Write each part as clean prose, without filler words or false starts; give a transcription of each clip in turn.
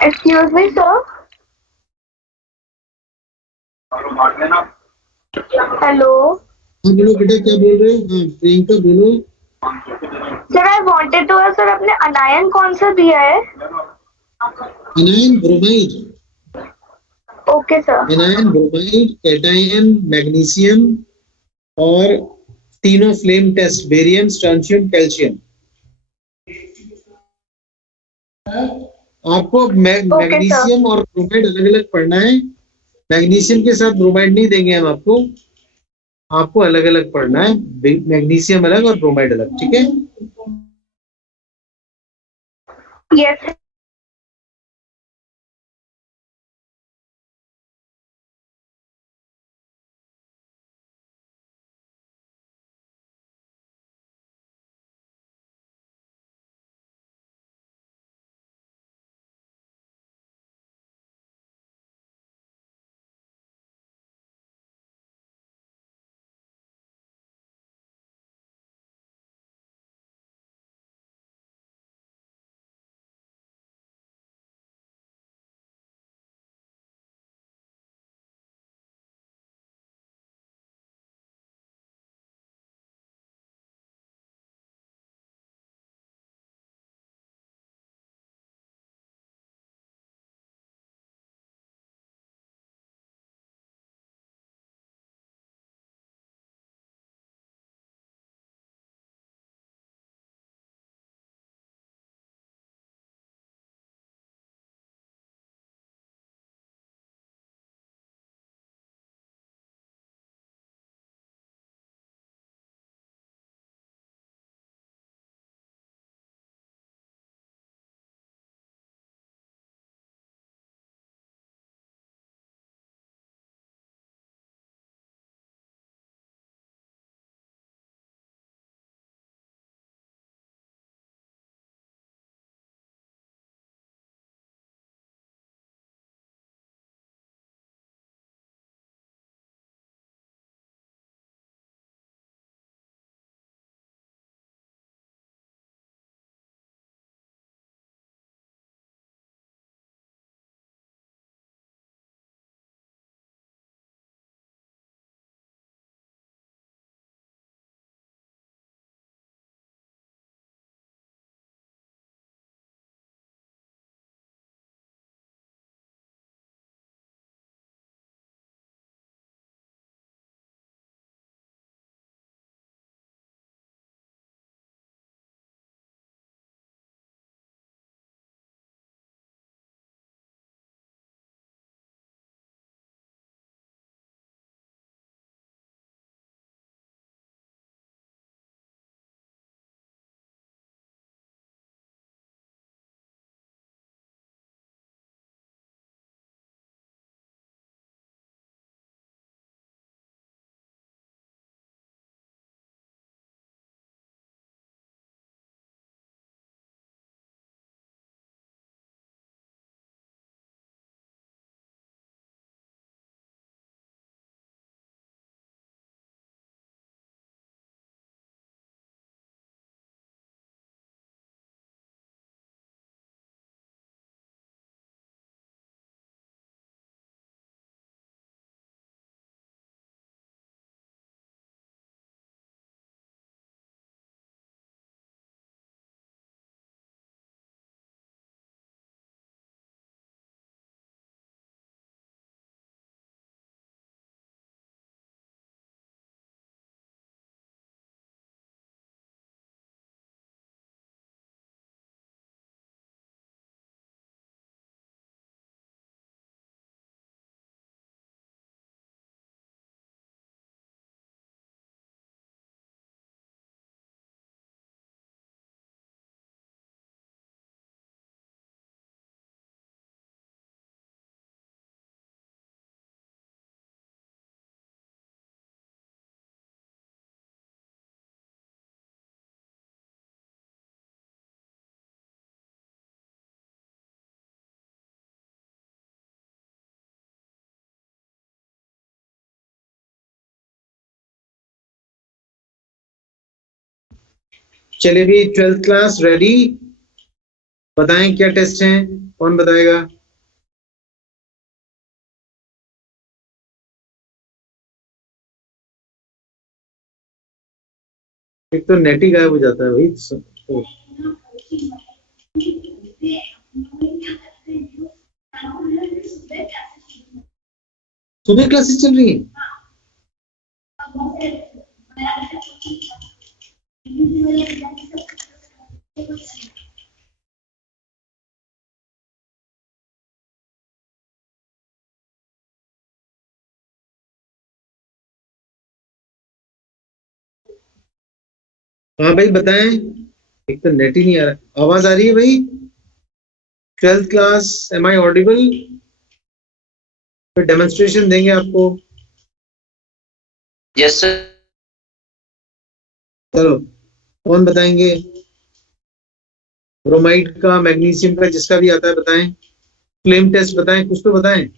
Excuse me, sir. Hello. हाँ बोलो बेटा, क्या बोल रहे हो? हाँ प्रियंका बोलो। Sir I wanted to sir आपने अनायन कौन सा दिया है? Anion bromide, okay sir. Anion bromide, cation, magnesium और तीनों flame test, barium, strontium, calcium. आपको मैग्नीशियम और ब्रोमाइड अलग अलग पढ़ना है। मैग्नीशियम के साथ ब्रोमाइड नहीं देंगे हम आपको, आपको अलग अलग पढ़ना है, मैग्नीशियम अलग और ब्रोमाइड अलग, ठीक है? यस। चलिए भी 12th क्लास रेडी, बताएं क्या टेस्ट हैं? कौन बताएगा? एक तो नेट ही गायब हो जाता है भाई। सुबह क्लासेस चल रही है? हाँ भाई बताएं, एक तो नेट ही नहीं आ रहा। आवाज आ रही है भाई? 12th class, am I audible? फिर डेमोन्स्ट्रेशन देंगे आपको। Yes sir. चलो कौन बताएंगे? ब्रोमाइड का, मैग्नीशियम का, जिसका भी आता है बताएं। फ्लेम टेस्ट बताएं, कुछ तो बताएं।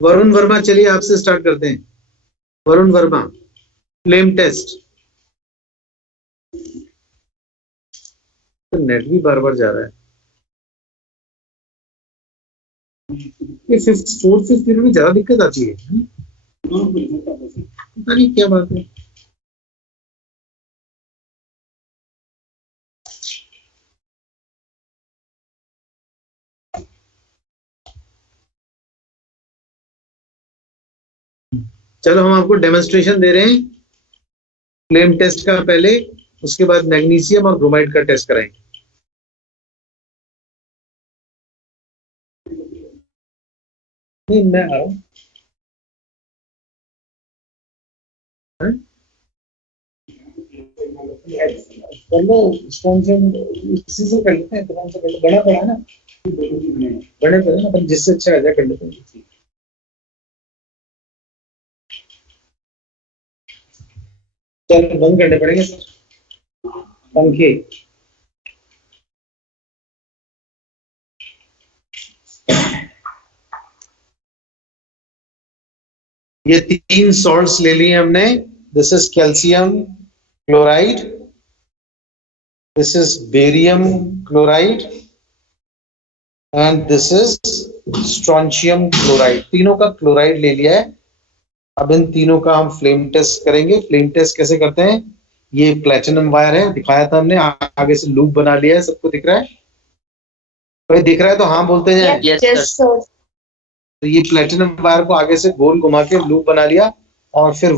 वरुण वर्मा, चलिए आपसे स्टार्ट करते हैं। Varun Varma, flame test. तो नेट भी बार बार जा रहा है। ये फोर्थ फिफ्थ पीरियड में ज्यादा दिक्कत आती है, पता नहीं क्या बात है। चलो हम आपको डेमोन्स्ट्रेशन दे रहे हैं फ्लेम टेस्ट का पहले, उसके बाद मैग्नीशियम और ब्रोमाइड का टेस्ट कराएंगे। नहीं मैं आ रहा हूँ। कर लो, इसी से कर लेते हैं, तो कौन सा कर लो? बड़ा पड़ा ना, बड़े पड़े ना, अपन जिससे अच्छा आ जाए कर लेते हैं। चलो बंद करने पड़ेंगे पंखे। ये 3 सॉल्ट्स ले लिए हमने। This is calcium chloride, this is barium chloride and this is strontium chloride. तीनों का क्लोराइड ले लिया है। अब इन तीनों का हम फ्लेम टेस्ट करेंगे। फ्लेम टेस्ट कैसे करते हैं? ये प्लेटिनम वायर है, दिखाया था हमने, आगे से लूप बना लिया है। सबको दिख रहा है? भाई दिख रहा है तो हाँ बोलते हैं। Yes sir. तो ये प्लेटिनम वायर को आगे से गोल घुमा के लूप बना लिया, और फिर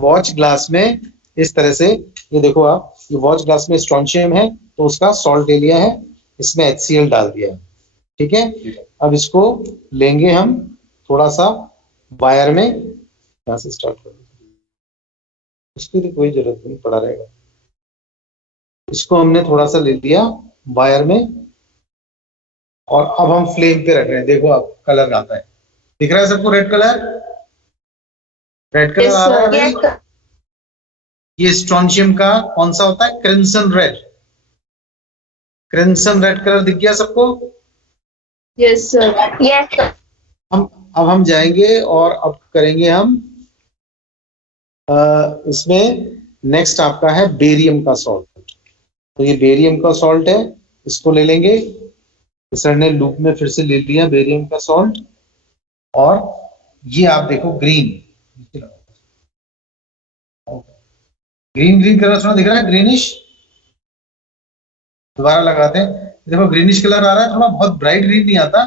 वॉच ग्लास में इस तरह से, ये देखो आप, ये वॉच ग्लास में स्ट्रोंशियम है तो उसका सॉल्ट ले लिया है, इसमें HCl डाल दिया है। ठीक है, अब इसको लेंगे हम थोड़ा सा वायर में, यहाँ से स्टार्ट कर, उसकी तो कोई जरूरत नहीं पड़ा रहेगा। इसको हमने थोड़ा सा ले लिया वायर में, और अब हम फ्लेम पे रख रहे हैं। देखो आप, कलर आता है, दिख रहा है सबको? रेड कलर, रेड कलर आ रहा है। Yes, ये स्ट्रोंशियम का कौन सा होता है? Crimson red. Crimson red colour दिख गया सबको? yes sir. Yes sir. अब हम जाएंगे और अब करेंगे हम इसमें नेक्स्ट आपका है बेरियम का सॉल्ट। तो ये बेरियम का सॉल्ट है, इसको ले लेंगे। सर ने लूप में फिर से ले लिया बेरियम का सॉल्ट, और ये आप देखो ग्रीन ग्रीन ग्रीन कलर थोड़ा दिख रहा है, ग्रीनिश। दोबारा लगाते हैं, देखो ग्रीनिश कलर आ रहा है, थोड़ा बहुत ब्राइट ग्रीन नहीं आता,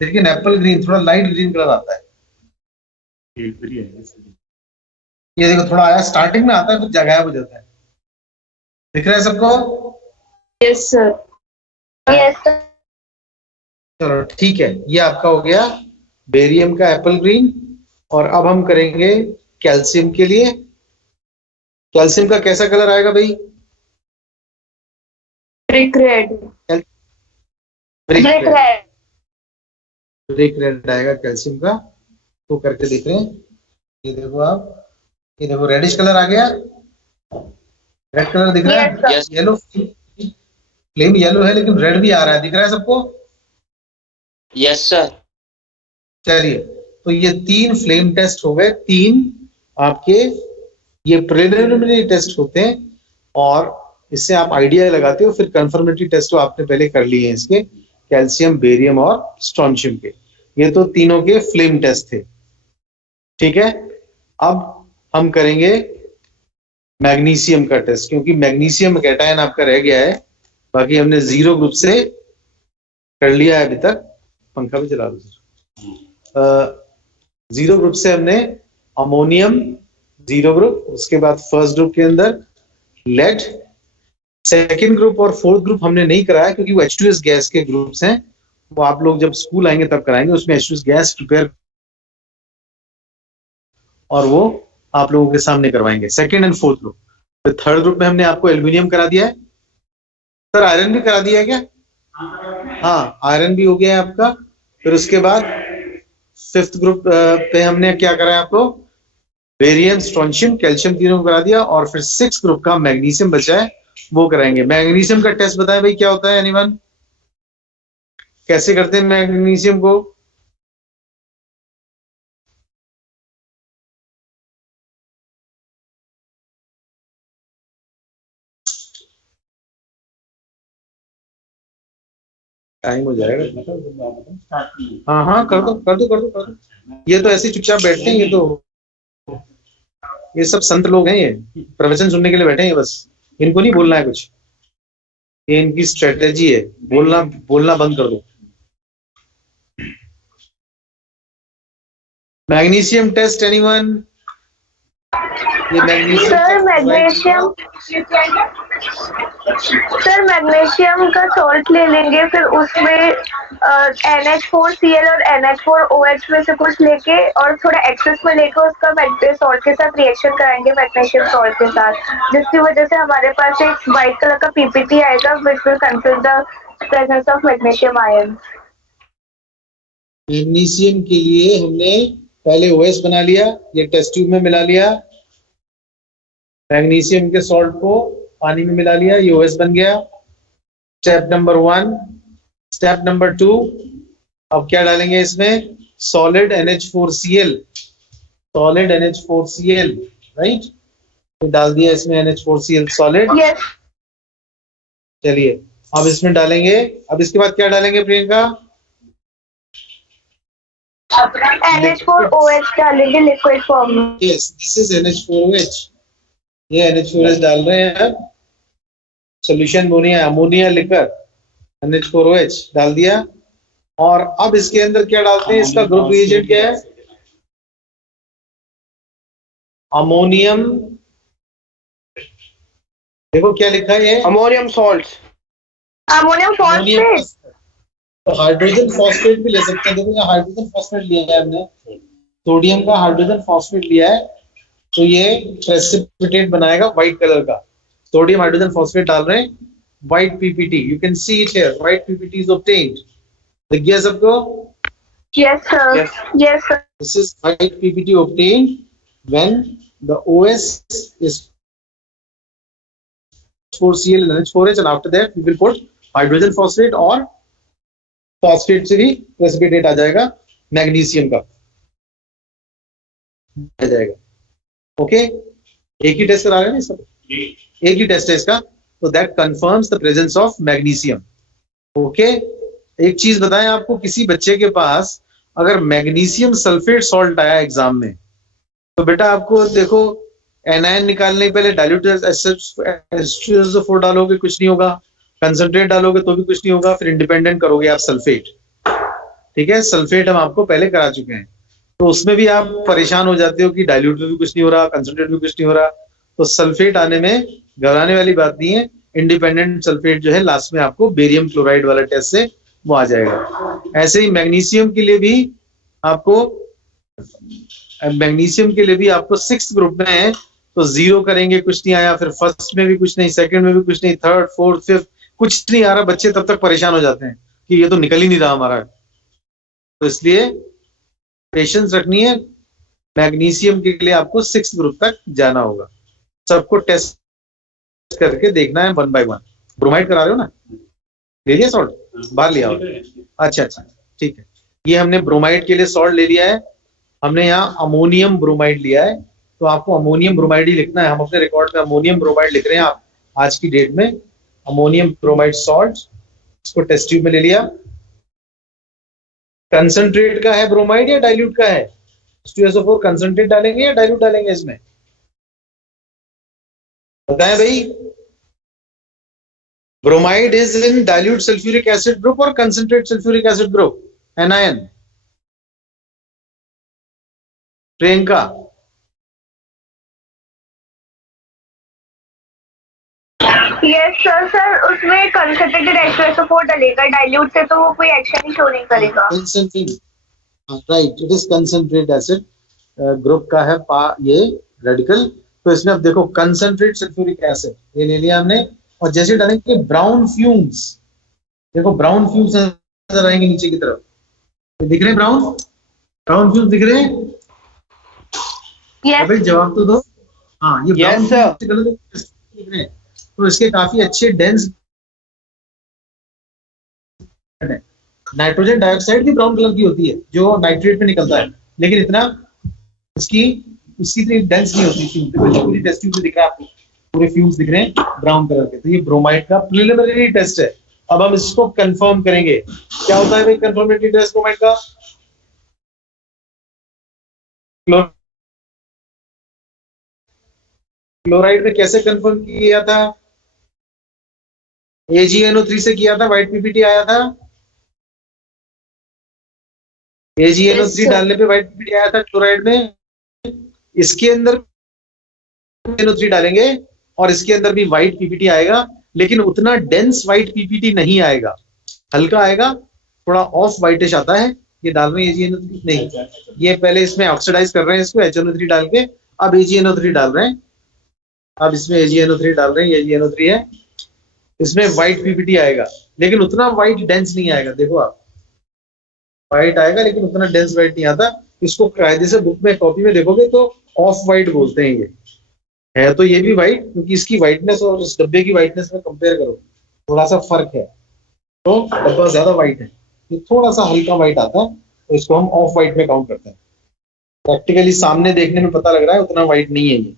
लेकिन एप्पल ग्रीन, थोड़ा लाइट ग्रीन कलर आता है। ये देखो थोड़ा आया, स्टार्टिंग में आता है कुछ गायब हो जाता है। दिख रहा है सबको? Yes sir. Yes sir. चलो ठीक है, ये आपका हो गया बेरियम का एप्पल ग्रीन। और अब हम करेंगे कैल्शियम के लिए। कैल्शियम का कैसा कलर आएगा भाई? Brick red. Brick Brick red. red. Brick red आएगा कैल्शियम का। तो करके देख रहे हैं, ये देखो आप, ये देखो रेडिश कलर आ गया, रेड कलर दिख रहा है। यस येलो, फ्लेम येलो है लेकिन रेड भी आ रहा है, दिख रहा है सबको? Yes sir. चलिए, तो ये 3 फ्लेम टेस्ट हो गए। 3 आपके ये प्रिलिमिनरी टेस्ट होते हैं, और इससे आप आइडिया लगाते हो, फिर कंफर्मेटरी टेस्ट तो आपने पहले कर लिए हैं इसके, कैल्शियम, बेरियम और स्ट्रॉन्शियम के। ये तो तीनों के फ्लेम टेस्ट थे, ठीक है। अब हम करेंगे मैग्नीशियम का टेस्ट, क्योंकि मैग्नीशियम कैटायन आपका रह गया है, बाकी हमने जीरो ग्रुप से कर लिया है अभी तक। पंखा भी चला दो सर। जीरो ग्रुप से हमने अमोनियम जीरो ग्रुप, उसके बाद फर्स्ट ग्रुप के अंदर लेड, सेकंड ग्रुप और फोर्थ ग्रुप हमने नहीं कराया क्योंकि वो H2S गैस के ग्रुप्स हैं, वो आप लोग जब स्कूल आएंगे तब कराएंगे, उसमें H2S गैस प्रिपेयर और वो आप लोगों के सामने करवाएंगे, सेकंड एंड फोर्थ ग्रुप। तो थर्ड ग्रुप में हमने आपको एल्यूमिनियम करा दिया है सर, आयरन भी करा दिया है क्या? हाँ, आयरन भी हो गया है आपका। फिर उसके बाद फिफ्थ ग्रुप पे हमने क्या करा है आपको, बेरियम, स्ट्रॉन्शियम, कैल्शियम तीनों को करा दिया, और फिर सिक्स ग्रुप का मैग्नीशियम बचा है, वो कराएंगे। मैग्नीशियम का टेस्ट बताएं भाई क्या होता है, एनीवन? कैसे करते हैं मैग्नीशियम को? टाइम हो जाएगा। हाँ हाँ, कर दो कर दो कर दो कर दो। ये तो ऐसे चुपचाप बैठते हैं, ये सब संत लोग हैं, ये प्रवचन सुनने के लिए बैठे हैं बस, इनको नहीं बोलना है कुछ, ये इनकी स्ट्रेटेजी है, बोलना बोलना बंद कर दो। Magnesium test anyone? ये सर मैग्नीशियम, सर मैग्नीशियम का सॉल्ट ले लेंगे, फिर उसमें NH4Cl और NH4OH में से कुछ लेके और थोड़ा एक्सेस में लेके उसका सॉल्ट के साथ रिएक्शन कराएंगे मैग्नीशियम सॉल्ट के साथ, जिसकी वजह से हमारे पास एक व्हाइट कलर का PPT आएगा which will confirm the presence of magnesium ion. Magnesium के लिए हमने पहले OH बना लिया, ये टेस्ट ट्यूब में मिला लिया, मैग्नीशियम के सॉल्ट को पानी में मिला लिया, ये OH बन गया। Step number 1। स्टेप नंबर 2, अब क्या डालेंगे इसमें, solid NH4Cl, solid NH4Cl, right, तो डाल दिया इसमें NH4Cl सॉलिड। यस। चलिए अब इसमें डालेंगे, अब इसके बाद क्या डालेंगे प्रियंका? NH4OH डालेंगे लिक्विड फॉर्म में। यस, दिस इज NH4OH, ये NH4OH डाल रहे हैं। अब सोल्यूशन अमोनिया लिकर NH4OH डाल दिया, और अब इसके अंदर क्या डालते हैं, इसका ग्रुप रिएजेंट क्या है, अमोनियम, देखो क्या लिखा है, ये अमोनियम सॉल्ट, अमोनियम फॉस्फेट। तो हाइड्रोजन फॉस्फेट भी ले सकते हैं, देखो यहाँ हाइड्रोजन फॉस्फेट लिया है हमने, सोडियम का हाइड्रोजन फॉस्फेट लिया है, तो ये प्रेसिपिटेट बनाएगा व्हाइट कलर का। सोडियम हाइड्रोजन फॉस्फेट डाल रहे हैं, white PPT, you can see it here, white PPT is obtained. दिख गया सबको? Yes sir, yes sir. This is white PPT obtained when the OS is 4Cl and NH4H, and after that we will put hydrogen phosphate, और phosphate से भी precipitate आ जाएगा magnesium का, आ जाएगा। Okay, एक ही टेस्ट करा रहे हैं सब, एक ही टेस्ट है इसका, तो that confirms the presence of magnesium. Okay, एक चीज बताएं आपको, किसी बच्चे के पास अगर मैग्नीशियम सल्फेट सॉल्ट आया एग्जाम में, तो बेटा आपको देखो एनायन निकालने के पहले डाइल्यूटेड H2SO4 डालोगे, कुछ नहीं होगा, कंसंट्रेट डालोगे तो भी कुछ नहीं होगा, फिर इंडिपेंडेंट करोगे आप सल्फेट, ठीक है, सल्फेट हम आपको पहले करा चुके हैं, तो उसमें भी आप परेशान हो जाते हो कि डाइल्यूट में भी कुछ नहीं हो रहा, कंसंट्रेट में कुछ नहीं हो रहा, तो सल्फेट आने में घबराने वाली बात नहीं है, इंडिपेंडेंट सल्फेट जो है लास्ट में आपको बेरियम क्लोराइड वाला टेस्ट से वो आ जाएगा। ऐसे ही मैग्नीशियम के लिए भी आपको सिक्स ग्रुप में है, तो जीरो करेंगे, कुछ नहीं आया, फिर फर्स्ट में भी कुछ नहीं, सेकंड में भी कुछ नहीं, थर्ड फोर्थ फिफ्थ कुछ नहीं आ रहा, बच्चे तब तक परेशान हो जाते हैं कि ये तो निकल ही नहीं रहा हमारा, तो इसलिए पेशेंस रखनी है। मैग्नीशियम के लिए आपको सिक्स ग्रुप तक जाना होगा, सबको टेस्ट करके देखना है 1 by 1। ब्रोमाइड करा रहे हो ना, ले लिया सॉल्ट, बाहर लिया हो, अच्छा ठीक है, ये हमने ब्रोमाइड के लिए सॉल्ट ले लिया है, हमने यहाँ अमोनियम ब्रोमाइड लिया है, तो आपको अमोनियम ब्रोमाइड ही लिखना है, हम अपने रिकॉर्ड में अमोनियम ब्रोमाइड लिख रहे हैं, आज की डेट में अमोनियम ब्रोमाइड सॉल्ट, इसको टेस्ट ट्यूब में ले लिया। कंसंट्रेट का है ब्रोमाइड या डाइल्यूट का है? H2SO4 कंसंट्रेट डालेंगे या डाइल्यूट डालेंगे इसमें, बताएं भाई। Bromide is in dilute sulphuric acid group और concentrate sulphuric acid group, anion. Priyanka, yes sir. Sir उसमें कंसंट्रेटेड H2SO4 डलेगा, डाइल्यूट से तो वो कोई एक्शन ही शो नहीं करेगा। Right, it is concentrate acid group का है ये रेडिकल। तो इसमें अब देखो कंसंट्रेट सल्फ्यूरिक एसिड ये ले लिया हमने, और जैसे डालेंगे ब्राउन फ्यूम्स, देखो ब्राउन फ्यूम्स नजर आएंगे नीचे की तरफ, दिख रहे हैं ब्राउन फ्यूम्स दिख रहे हैं? यस भाई जवाब तो दो। हाँ, ये ब्राउन Yes, sir. दिख रहे हैं, तो इसके काफी अच्छे डेंस। नाइट्रोजन डाइऑक्साइड भी ब्राउन कलर की होती है जो नाइट्रेट में निकलता है, लेकिन इतना इसकी इतनी डेंस नहीं होती। पूरी टेस्ट ट्यूब में दिख रहा है आपको, पूरे फ्यूम्स दिख रहे हैं ब्राउन कलर के। तो ये ब्रोमाइड का प्रिलिमिनरी टेस्ट है। अब हम इसको कंफर्म करेंगे। क्या होता है भाई कंफर्मेटरी टेस्ट ब्रोमाइड का? क्लोराइड में कैसे कंफर्म किया था? AgNO3 से किया था, व्हाइट पीपीटी आया था। AgNO3 डालने पे व्हाइट पीपीटी आया था क्लोराइड में। इसके अंदर NO3 डालेंगे और इसके अंदर भी व्हाइट पीपीटी आएगा, लेकिन उतना डेंस व्हाइट पीपीटी नहीं आएगा, हल्का आएगा, थोड़ा ऑफ व्हाइटिश आता है। ये डाल रहे हैं AgNO3 नहीं, ये पहले इसमें ऑक्सीडाइज कर रहे हैं इसको HNO3 डाल के, अब AgNO3 डाल रहे हैं। अब इसमें AgNO3 डाल रहे हैं, ये AgNO3 है, इसमें व्हाइट पीपीटी आएगा, लेकिन उतना व्हाइट डेंस नहीं आएगा। देखो आप, व्हाइट आएगा लेकिन उतना डेंस व्हाइट नहीं आता। इसको कायदे से बुक में कॉपी में देखोगे तो ऑफ व्हाइट बोलते हैं। ये है तो ये भी व्हाइट, क्योंकि इसकी व्हाइटनेस और इस डब्बे की व्हाइटनेस में कंपेयर करो, थोड़ा सा फर्क है, तो डब्बा ज्यादा व्हाइट है, ये थोड़ा सा हल्का व्हाइट आता है, तो इसको हम ऑफ व्हाइट में काउंट करते हैं। प्रैक्टिकली सामने देखने में पता लग रहा है उतना व्हाइट नहीं है ये,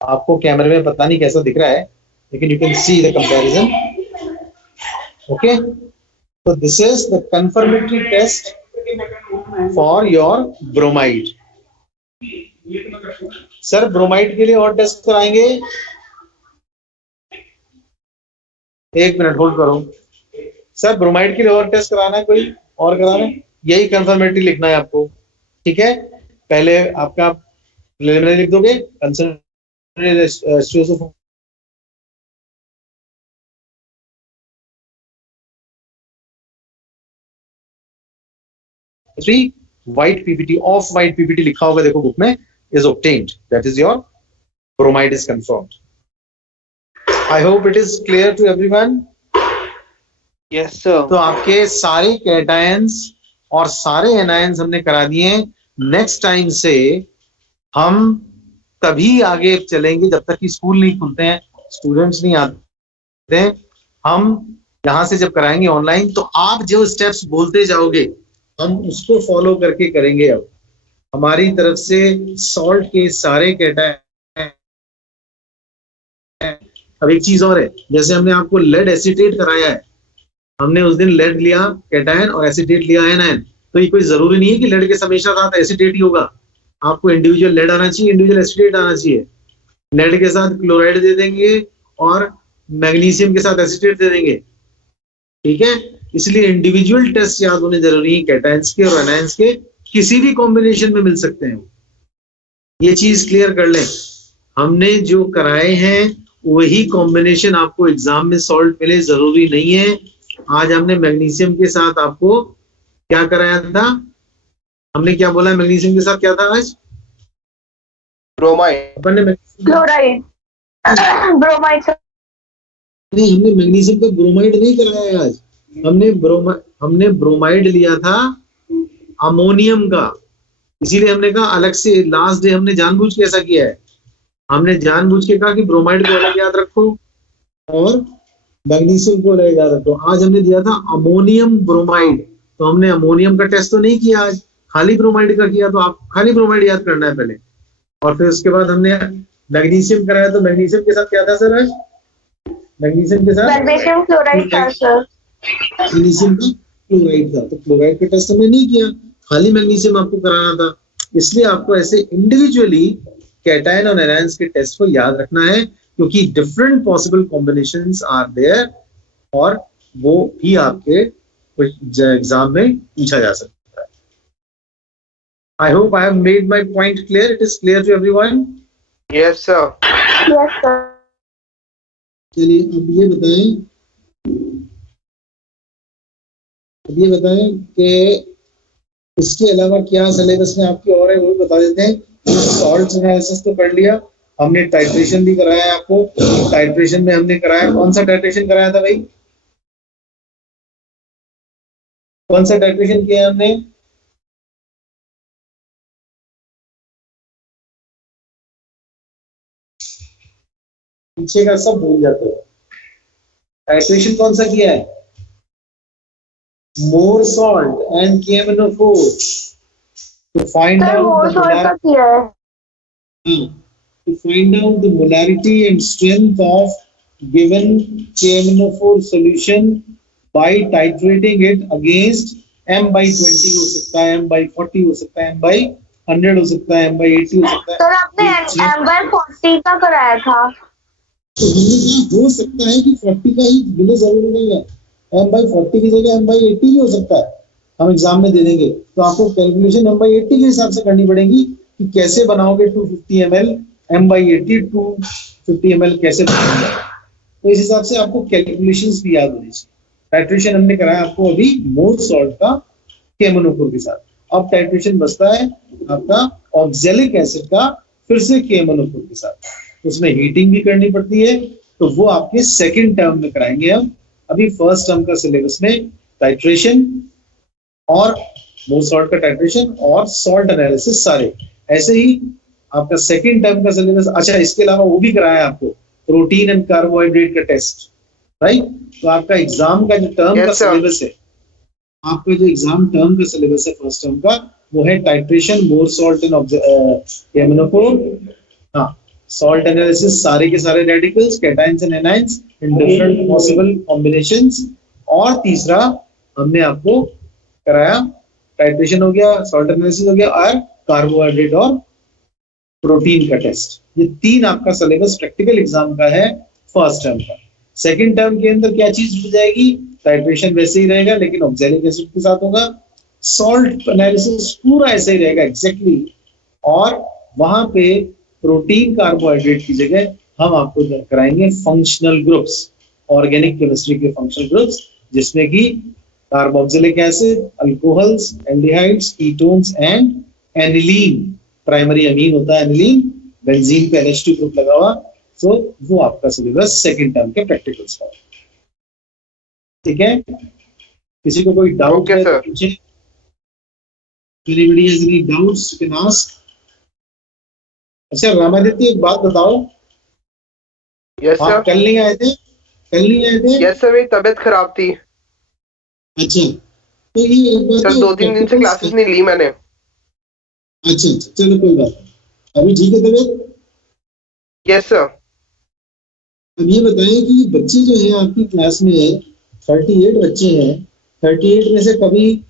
आपको कैमरे में पता नहीं कैसा दिख रहा है, लेकिन you can see the comparison. Okay, so this is the confirmatory test for your bromide. Sir bromide के लिए और टेस्ट कराएंगे? एक मिनट होल्ड करो सर, ब्रोमाइड के लिए और टेस्ट कराना है कोई और कराना है? यही कंफर्मेटरी लिखना है आपको, ठीक है। पहले आपका प्रिलिमिनरी लिख दोगे, concentrated white PPT, off white PPT लिखा होगा देखो बुक में, is obtained, that is your bromide is confirmed. I hope it is clear to everyone. Yes, sir. तो आपके सारे कैटायंस और सारे एनायंस हमने करा दिए। नेक्स्ट टाइम से हम तभी आगे चलेंगे जब तक कि स्कूल नहीं खुलते हैं, स्टूडेंट्स नहीं आते हैं। हम यहाँ से जब कराएंगे ऑनलाइन, तो आप जो स्टेप्स बोलते जाओगे हम उसको फॉलो करके करेंगे। अब हमारी तरफ से सॉल्ट के सारे कैटायन। अब एक चीज और है, जैसे हमने आपको लेड एसीटेट कराया है, हमने उस दिन लेड लिया कैटायन और एसीटेट लिया एनायन, तो ये कोई जरूरी नहीं है कि लेड के हमेशा साथ एसीटेट ही होगा। आपको इंडिविजुअल लेड आना चाहिए, इंडिविजुअल एसीटेट आना चाहिए। लेड के साथ क्लोराइड दे देंगे और मैग्नीशियम के साथ एसीटेट दे देंगे, ठीक है। इसलिए इंडिविजुअल टेस्ट याद होने जरूरी है, कैटायंस के और एनायंस के किसी भी कॉम्बिनेशन में मिल सकते हैं। ये चीज क्लियर कर लें, हमने जो कराए हैं वही कॉम्बिनेशन आपको एग्जाम में सॉल्ट मिले जरूरी नहीं है। आज हमने मैग्नीशियम के साथ आपको क्या कराया था? हमने क्या बोला है मैग्नीशियम के साथ क्या था आज? ब्रोमाइड। अपन ने क्लोराइड ब्रोमाइड नहीं, हमने मैग्नीशियम का ब्रोमाइड नहीं कराया है आज। हमने ब्रोमाइड लिया था अमोनियम का, इसीलिए हमने कहा अलग से लास्ट डे हमने जानबूझ के ऐसा किया है। हमने जानबूझ के कहा कि ब्रोमाइड को अलग याद रखो और मैग्नीशियम को अलग याद रखो। आज हमने दिया था अमोनियम ब्रोमाइड, तो हमने अमोनियम का टेस्ट तो नहीं किया आज, खाली ब्रोमाइड का किया। तो आप खाली ब्रोमाइड याद करना है पहले, और फिर उसके बाद हमने मैग्नीशियम कराया। तो मैग्नीशियम के साथ क्या था सर आज? मैग्नीशियम के साथ मैग्नीशियम क्लोराइड था सर। मैग्नीशियम का क्लोराइड था, तो क्लोराइड का टेस्ट हमने नहीं किया, खाली मैग्नीशियम आपको कराना था। इसलिए आपको ऐसे इंडिविजुअली कैटायन और एनायंस के टेस्ट को याद रखना है, क्योंकि different possible combinations are there, और वो भी आपके एग्जाम में पूछा जा सकता है। I hope I have made my point clear. It is clear to everyone. Yes, sir. Yes sir. चलिए अब ये बताएं कि इसके अलावा क्या सिलेबस में आपकी और है वो भी बता देते हैं। सॉल्ट एनालिसिस तो कर लिया हमने, टाइट्रेशन भी कराया है आपको। टाइट्रेशन में हमने कराया, कौन सा टाइट्रेशन कराया था भाई? कौन सा टाइट्रेशन किया हमने? पीछे का सब भूल जाते हो। टाइट्रेशन कौन सा किया है? More salt and KMnO4 to find sir out more the salt का किया है। to find out the molarity and strength of given KMnO4 solution by titrating it against M/20 हो सकता है, M/40 हो सकता है, M/100 हो सकता है, M/80 हो सकता है। सर आपने M/40 का कराया था। तो हमने कहा हो सकता है कि 40 का ही मिले, जरूरी नहीं है। M/40 की जगह M/80 भी हो सकता है, हम एग्जाम में दे देंगे। तो आपको कैलकुलेशन M/80 के हिसाब से करनी पड़ेगी कि कैसे बनाओगे 250 ml M/80 250 ml कैसे बनाओगे। तो इस हिसाब से आपको कैलकुलेशंस भी याद होनी चाहिए। टाइट्रेशन हमने कराया आपको अभी मोर सॉल्ट का KMnO4 के साथ। अब टाइट्रेशन बचता है आपका ऑक्जेलिक एसिड का, फिर से KMnO4 के साथ। उसमें हीटिंग भी करनी पड़ती है, तो वो आपके सेकंड टर्म में कराएंगे हम। अभी फर्स्ट टर्म का सिलेबस में टाइट्रेशन और मोर सॉल्ट का टाइट्रेशन और सॉल्ट एनालिसिस सारे ऐसे ही आपका सेकंड टर्म का सिलेबस। अच्छा, इसके अलावा वो भी कराया आपको प्रोटीन एंड कार्बोहाइड्रेट का टेस्ट, राइट? तो आपका एग्जाम का जो टर्म का सिलेबस है, आपका जो एग्जाम टर्म का सिलेबस है फर्स्ट टर्म का, वो है titration, more salt and KMnO4, हाँ, सॉल्ट एनालिसिस, सारे के सारे radicals, cations and anions in different possible combinations, और तीसरा हमने आपको कराया टाइट्रेशन हो गया, सॉल्ट एनालिसिस हो गया, और कार्बोहाइड्रेट और प्रोटीन का टेस्ट। ये तीन आपका सिलेबस प्रैक्टिकल एग्जाम का है फर्स्ट टर्म का। सेकंड टर्म के अंदर क्या चीज जुड़ जाएगी? टाइट्रेशन वैसे ही रहेगा, लेकिन ऑक्जेलिक एसिड के साथ होगा। सॉल्ट एनालिसिस पूरा ऐसे ही रहेगा एग्जैक्टली, और वहां पे प्रोटीन कार्बोहाइड्रेट की जगह हम आपको कराएंगे फंक्शनल ग्रुप्स, ऑर्गेनिक केमिस्ट्री के फंक्शनल ग्रुप्स, जिसमें कि carboxylic acid, alcohols, aldehydes, ketones and aniline, primary amine होता है एनिलीन, बेंजीन पे NH2 ग्रुप लगा हुआ। सो वो आपका सिलेबस सेकंड टर्म के प्रैक्टिकल्स का। ठीक है, किसी को कोई डाउट है तो पूछे। Anybody has any doubts you can ask. अच्छा रामादित्य, एक बात बताओ। Yes sir. कल नहीं आए थे? यस सर, मेरी तबीयत खराब थी। अच्छा, तो ये एक बात सर 2-3 दिन से क्लासेस नहीं ली मैंने। अच्छा, चलो कोई बात नहीं, अभी ठीक है तबीयत? Yes sir. अब ये बताएं कि बच्चे जो हैं आपकी क्लास में 38 बच्चे हैं, 38 में से कभी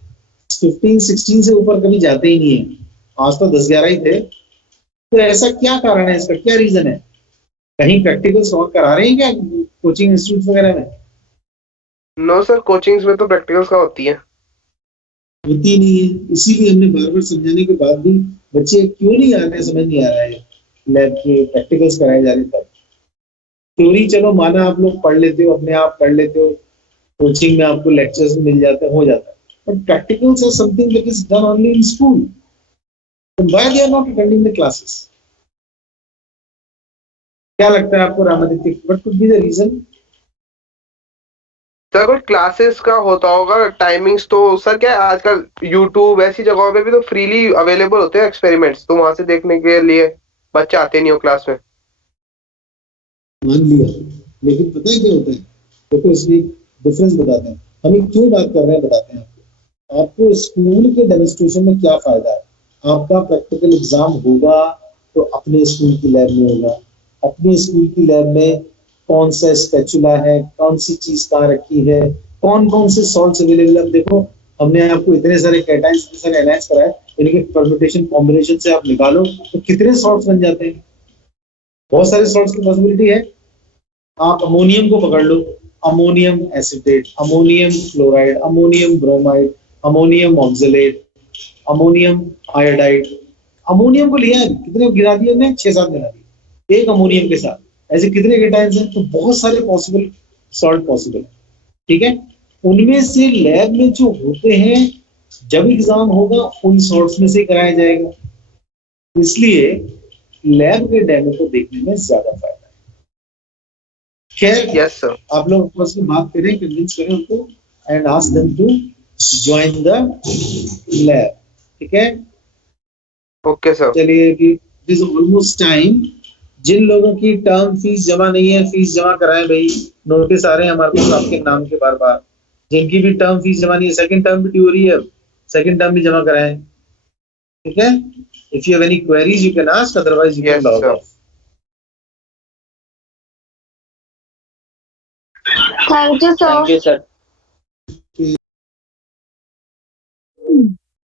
15-16 से ऊपर कभी जाते ही नहीं है। आज तो 10-11 ही थे। तो ऐसा क्या कारण है, इसका क्या रीजन है? कहीं प्रैक्टिकल्स और करा रहे हैं क्या कोचिंग इंस्टीट्यूट वगैरह में? नो सर, कोचिंग्स में तो प्रैक्टिकल्स का होती है। होती नहीं है, इसीलिए हमने बार बार समझाने के बाद भी बच्चे क्यों नहीं आ रहे, समझ नहीं आ रहा है। लैब के प्रैक्टिकल्स कराए जा रहे तब। थ्योरी चलो माना आप लोग पढ़ लेते हो, अपने आप पढ़ लेते हो, कोचिंग में आपको लेक्चर्स मिल जाते हैं, हो जाता है, but practicals are something that is done only in school. Why they are not attending the classes? क्या लगता है आपको Ramaditya, what could be the reason? Sir कुछ क्लासेस का होता होगा, टाइमिंग्स तो सर क्या है, आजकल यूट्यूब ऐसी जगहों पे भी तो फ्रीली अवेलेबल होते हैं एक्सपेरिमेंट्स, तो वहां से देखने के लिए बच्चे आते नहीं हो क्लास में। मान लिया, लेकिन पता है क्या होता है, देखो इसमें डिफरेंस बताते हैं। हम क्यों बात कर रहे हैं बताते हैं आपको। आपको स्कूल के डेमोन्स्ट्रेशन में क्या फायदा है? आपका प्रैक्टिकल एग्जाम होगा तो अपने स्कूल की लैब में होगा। अपने स्कूल की लैब में कौन सा स्पैचुला है, कौन सी चीज कहाँ रखी है, कौन कौन से सॉल्ट्स अवेलेबल है। देखो हमने आपको इतने सारे कैटाइंस, इतने सारे एनाइंस कराए, इनके परम्यूटेशन कॉम्बिनेशन से आप निकालो तो कितने सॉल्ट्स बन जाते हैं। बहुत सारे सॉल्ट्स की पॉसिबिलिटी है। आप अमोनियम को पकड़ लो, ammonium acetate, ammonium chloride, ammonium bromide, ammonium oxalate, ammonium iodide. Ammonium को लिया है, कितने गिरा दिए हमने, 6-7 गिरा दिए एक अमोनियम के साथ। ऐसे कितने केटाइंस हैं, तो बहुत सारे पॉसिबल सॉल्ट पॉसिबल है। ठीक है, उनमें से लैब में जो होते हैं, जब एग्जाम होगा उन सॉल्ट्स में से कराया जाएगा। इसलिए लैब के डेमो को देखने में ज्यादा फायदा है। खैर, यस सर, आप लोग आपस में बात करें, कन्विंस करें उनको and ask them to join the lab. ठीक है, ओके सर। चलिए, इट इज ऑलमोस्ट टाइम। जिन लोगों की टर्म फीस जमा नहीं है, फीस जमा कराएं भाई। नोटिस आ रहे हैं हमारे पास आपके नाम के बार बार। जिनकी भी टर्म फीस जमा नहीं है, सेकंड टर्म भी ड्यू हो रही है, सेकंड टर्म भी जमा कराएं। ठीक है, if you have any queries you can ask, otherwise you can log of. Thank you sir.